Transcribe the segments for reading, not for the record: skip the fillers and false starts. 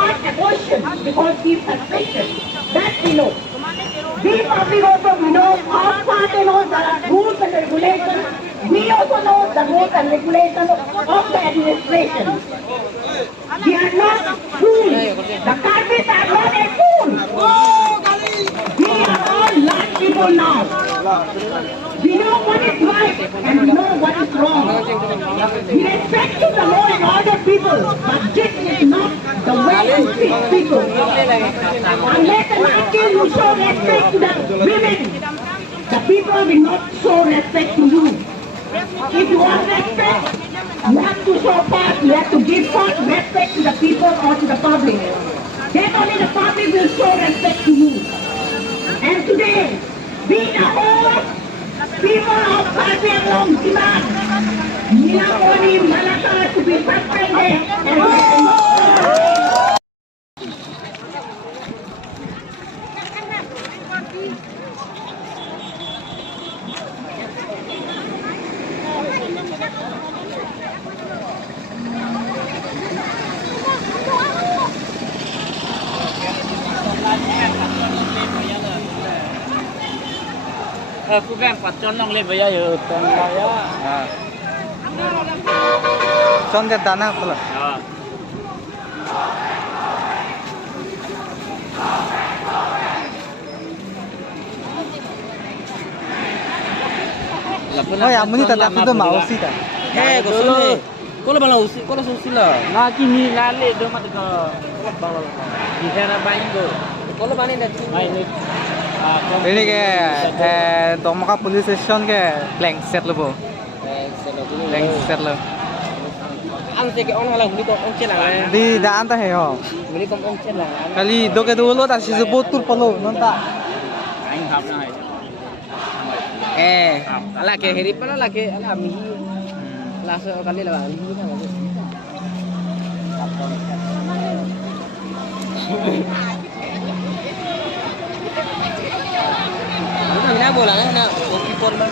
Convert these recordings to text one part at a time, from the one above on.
not abortion because he is suspected. That we know. We public also we know, our party knows there are rules and regulations. We also know the rules and regulations of the administration. We are not fools. The Karmis are not a fool. We are all large people now. We know what is right and we know what is wrong. We respect to the law and order people, but this is not the way to treat people. Unless and until you show respect to the women, the people will not show respect to you. If you want respect, you have to show first, you have to give first respect to the people or to the public. Then only the public will show respect to you. And today, we the whole people of Mariam Rongpipi, Minaponi, Malacca to be suspended and Aku kan patron nong le baya yo tan baya. Son de dana pula. Oh ya, muni tata itu mau sih dah. Gosong. Kau le balau usi, kau le usi lah. Lagi ni lale do mat ko. Kau balau. Di sana bain go. Kau le bani nanti. Bain ni. Ini ke dokmoka police station ke blank set lo bo. Blank set lo. Ang te ke on lang ni ko on chen lang. Di daan ta hai ho. Ni ko on chen lang. Kali do ke dulu ta si sebut tur palo nonta. Aing hap na hai. Ala ke heri pala la ke ala mi. Laso kali la bang. Mina bola na people man.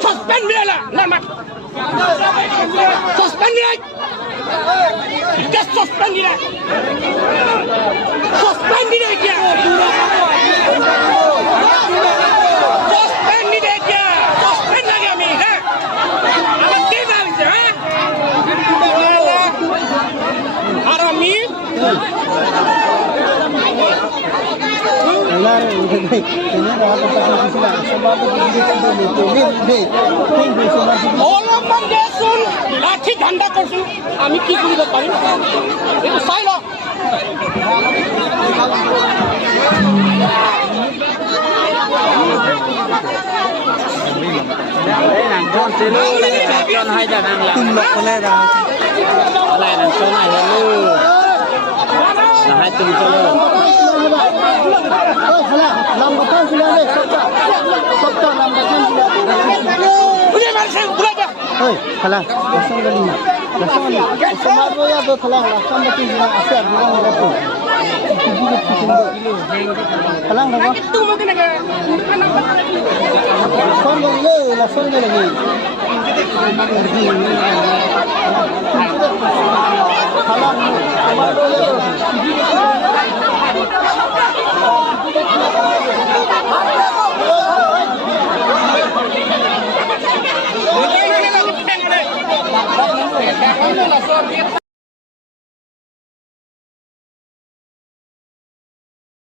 Suspend dia lah, Lamat. Suspend dia. Just suspend dia. Suspend dia aja. Suspend dia aja. Suspend lagi kami, ha? Amat dia dah bisa, ha? Arami. অলপমান দেচোন লাঠি ধান্দা কৰছো আমি কি কৰিব পাৰিম এইটো চাই লওক Punya mana saya Oi, halang. Langsung kali ni. Langsung kali. Semua tu ya tu halang. Langsung bagi bilang asyik bilang berapa. Halang berapa? Itu mungkin agak Langsung lagi. Halang. Semua tu ya tu.